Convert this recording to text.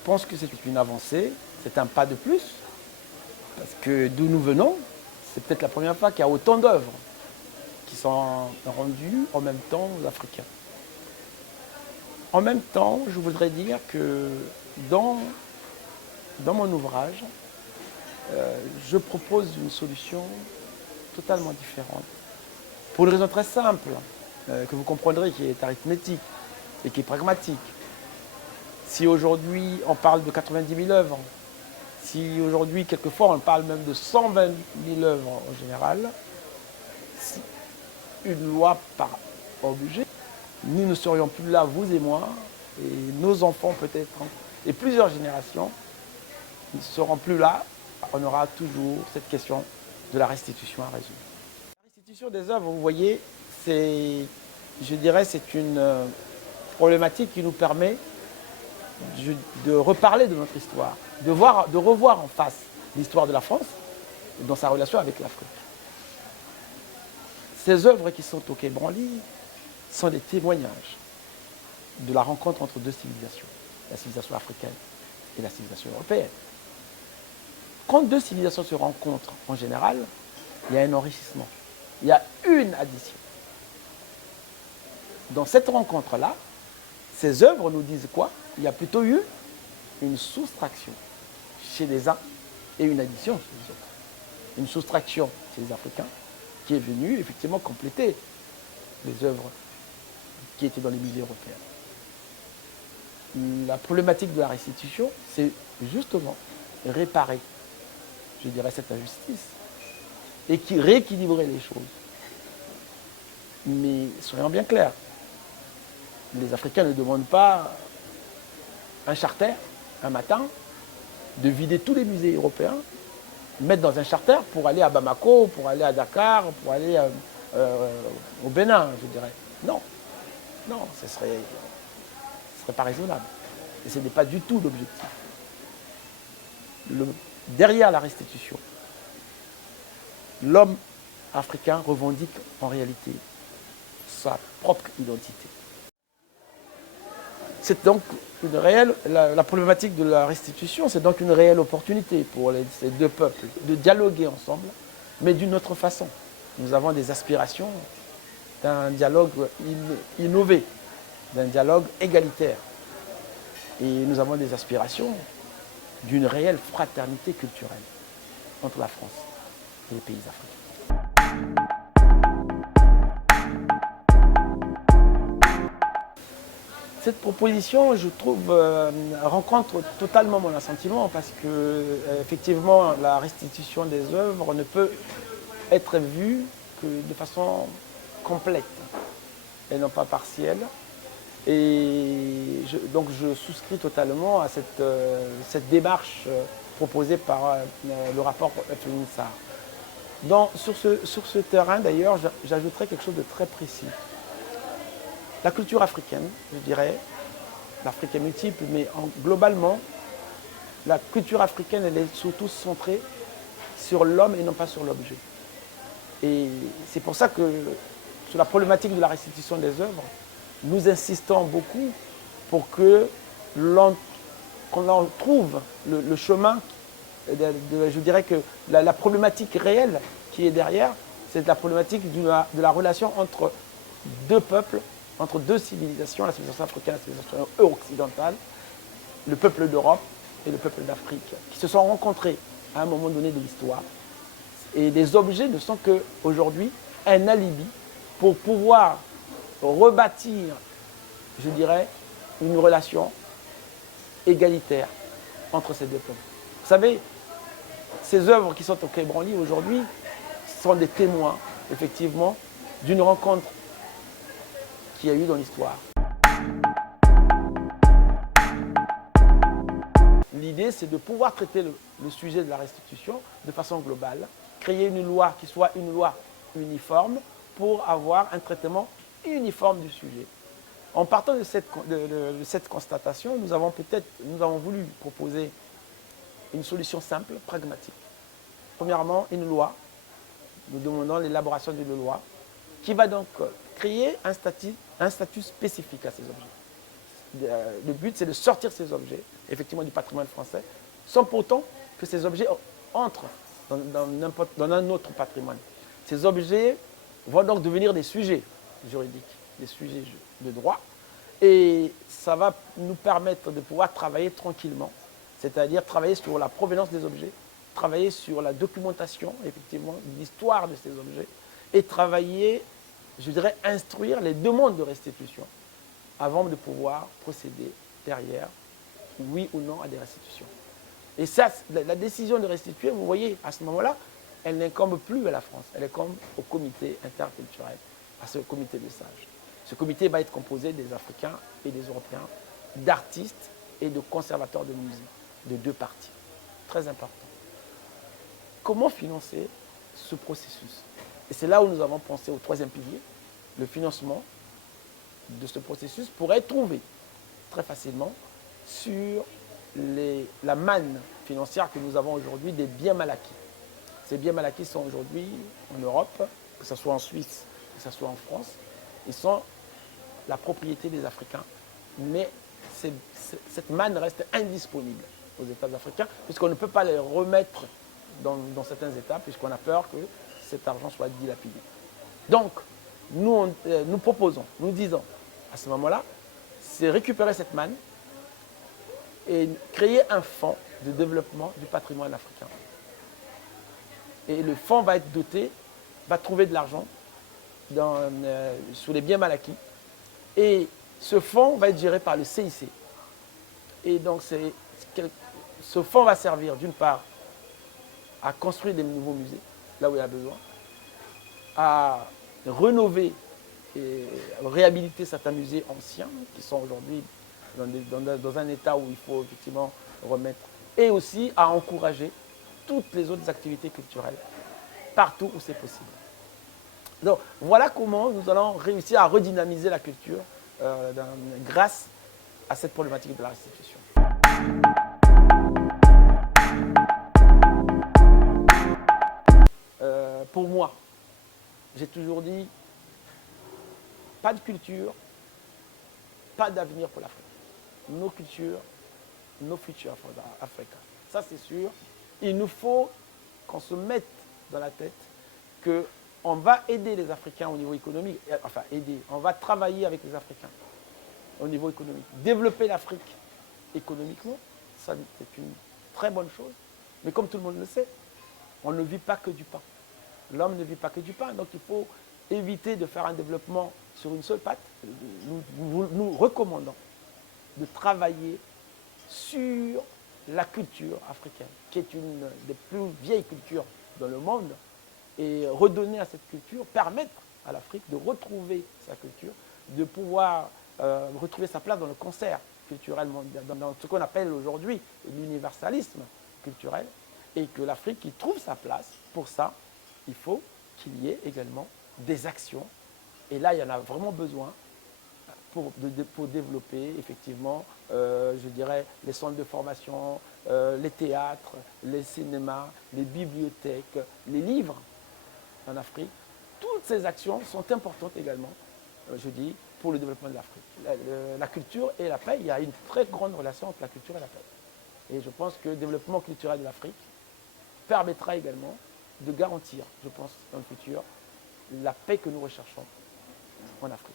Je pense que c'est une avancée, c'est un pas de plus, parce que d'où nous venons, c'est peut-être la première fois qu'il y a autant d'œuvres qui sont rendues en même temps aux Africains. En même temps, je voudrais dire que dans, dans mon ouvrage, je propose une solution totalement différente. Pour une raison très simple, que vous comprendrez, qui est arithmétique et qui est pragmatique. Si aujourd'hui on parle de 90 000 œuvres, si aujourd'hui quelquefois on parle même de 120 000 œuvres en général, si une loi par objet, nous ne serions plus là, vous et moi, et nos enfants peut-être, et plusieurs générations ne seront plus là. On aura toujours cette question de la restitution à résoudre. La restitution des œuvres, vous voyez, c'est, je dirais, c'est une problématique qui nous permet de reparler de notre histoire, de revoir en face l'histoire de la France dans sa relation avec l'Afrique. Ces œuvres qui sont au Quai Branly sont des témoignages de la rencontre entre deux civilisations, la civilisation africaine et la civilisation européenne. Quand deux civilisations se rencontrent, en général, il y a un enrichissement, il y a une addition. Dans cette rencontre-là, ces œuvres nous disent quoi? Il y a plutôt eu une soustraction chez les uns et une addition chez les autres. Une soustraction chez les Africains qui est venue effectivement compléter les œuvres qui étaient dans les musées européens. La problématique de la restitution, c'est justement réparer, je dirais, cette injustice et qui rééquilibrer les choses. Mais soyons bien clairs, les Africains ne demandent pas un charter, un matin, de vider tous les musées européens, mettre dans un charter pour aller à Bamako, pour aller à Dakar, pour aller au Bénin, je dirais. Non, non, ce serait pas raisonnable. Et ce n'est pas du tout l'objectif. Derrière la restitution, l'homme africain revendique en réalité sa propre identité. C'est donc une réelle, la problématique de la restitution, c'est donc une réelle opportunité pour ces deux peuples de dialoguer ensemble, mais d'une autre façon. Nous avons des aspirations d'un dialogue innové, d'un dialogue égalitaire. Et nous avons des aspirations d'une réelle fraternité culturelle entre la France et les pays africains. Cette proposition, je trouve, rencontre totalement mon assentiment parce que, effectivement, la restitution des œuvres ne peut être vue que de façon complète et non pas partielle. Et donc je souscris totalement à cette démarche proposée par le rapport FNINSAR. Sur ce terrain, d'ailleurs, j'ajouterais quelque chose de très précis. La culture africaine, je dirais, l'Afrique est multiple, mais globalement, la culture africaine, elle est surtout centrée sur l'homme et non pas sur l'objet. Et c'est pour ça que, sur la problématique de la restitution des œuvres, nous insistons beaucoup pour que qu'on trouve le chemin, je dirais que la problématique réelle qui est derrière, c'est la problématique de la relation entre deux peuples, entre deux civilisations, la civilisation africaine et la civilisation occidentale, le peuple d'Europe et le peuple d'Afrique, qui se sont rencontrés à un moment donné de l'histoire. Et les objets ne sont qu'aujourd'hui un alibi pour pouvoir rebâtir, je dirais, une relation égalitaire entre ces deux peuples. Vous savez, ces œuvres qui sont au Quai Branly aujourd'hui sont des témoins, effectivement, d'une rencontre qu'il y a eu dans l'histoire. L'idée, c'est de pouvoir traiter le sujet de la restitution de façon globale, créer une loi qui soit une loi uniforme pour avoir un traitement uniforme du sujet. En partant de cette constatation, nous avons voulu proposer une solution simple, pragmatique. Premièrement, une loi. Nous demandons l'élaboration d'une loi qui va donc créer un statut spécifique à ces objets. Le but, c'est de sortir ces objets, effectivement, du patrimoine français, sans pourtant que ces objets entrent dans un autre patrimoine. Ces objets vont donc devenir des sujets juridiques, des sujets de droit, et ça va nous permettre de pouvoir travailler tranquillement, c'est-à-dire travailler sur la provenance des objets, travailler sur la documentation, effectivement, de l'histoire de ces objets, et travailler, je dirais, instruire les demandes de restitution avant de pouvoir procéder derrière, oui ou non, à des restitutions. Et ça, la décision de restituer, vous voyez, à ce moment-là, elle n'incombe plus à la France, elle incombe au comité interculturel, à ce comité de sages. Ce comité va être composé des Africains et des Européens, d'artistes et de conservateurs de musées, de deux parties. Très important. Comment financer ce processus? Et c'est là où nous avons pensé au troisième pilier. Le financement de ce processus pourrait être trouvé très facilement sur la manne financière que nous avons aujourd'hui des biens mal acquis. Ces biens mal acquis sont aujourd'hui en Europe, que ce soit en Suisse, que ce soit en France, ils sont la propriété des Africains. Mais cette manne reste indisponible aux États africains, puisqu'on ne peut pas les remettre dans certains États, puisqu'on a peur que cet argent soit dilapidé. Donc, nous proposons, nous disons, à ce moment-là, c'est récupérer cette manne et créer un fonds de développement du patrimoine africain. Et le fonds va être doté, va trouver de l'argent sur les biens mal acquis. Et ce fonds va être géré par le CIC. Et donc, ce fonds va servir d'une part à construire des nouveaux musées, là où il y a besoin, à rénover et réhabiliter certains musées anciens qui sont aujourd'hui dans un état où il faut effectivement remettre, et aussi à encourager toutes les autres activités culturelles partout où c'est possible. Donc voilà comment nous allons réussir à redynamiser la culture grâce à cette problématique de la restitution. Pour moi, j'ai toujours dit, pas de culture, pas d'avenir pour l'Afrique. Nos cultures, nos futurs africains. Ça, c'est sûr. Il nous faut qu'on se mette dans la tête qu'on va aider les Africains au niveau économique. Enfin, aider. On va travailler avec les Africains au niveau économique. Développer l'Afrique économiquement, ça, c'est une très bonne chose. Mais comme tout le monde le sait, on ne vit pas que du pain. L'homme ne vit pas que du pain. Donc, il faut éviter de faire un développement sur une seule patte. Nous recommandons de travailler sur la culture africaine, qui est une des plus vieilles cultures dans le monde, et redonner à cette culture, permettre à l'Afrique de retrouver sa culture, de pouvoir retrouver sa place dans le concert culturel mondial, dans ce qu'on appelle aujourd'hui l'universalisme culturel, et que l'Afrique y trouve sa place. Pour ça, il faut qu'il y ait également des actions, et là, il y en a vraiment besoin pour développer effectivement, je dirais, les centres de formation, les théâtres, les cinémas, les bibliothèques, les livres en Afrique. Toutes ces actions sont importantes également, je dis, pour le développement de l'Afrique. La culture et la paix, il y a une très grande relation entre la culture et la paix. Et je pense que le développement culturel de l'Afrique permettra également de garantir, je pense, dans le futur, la paix que nous recherchons en Afrique.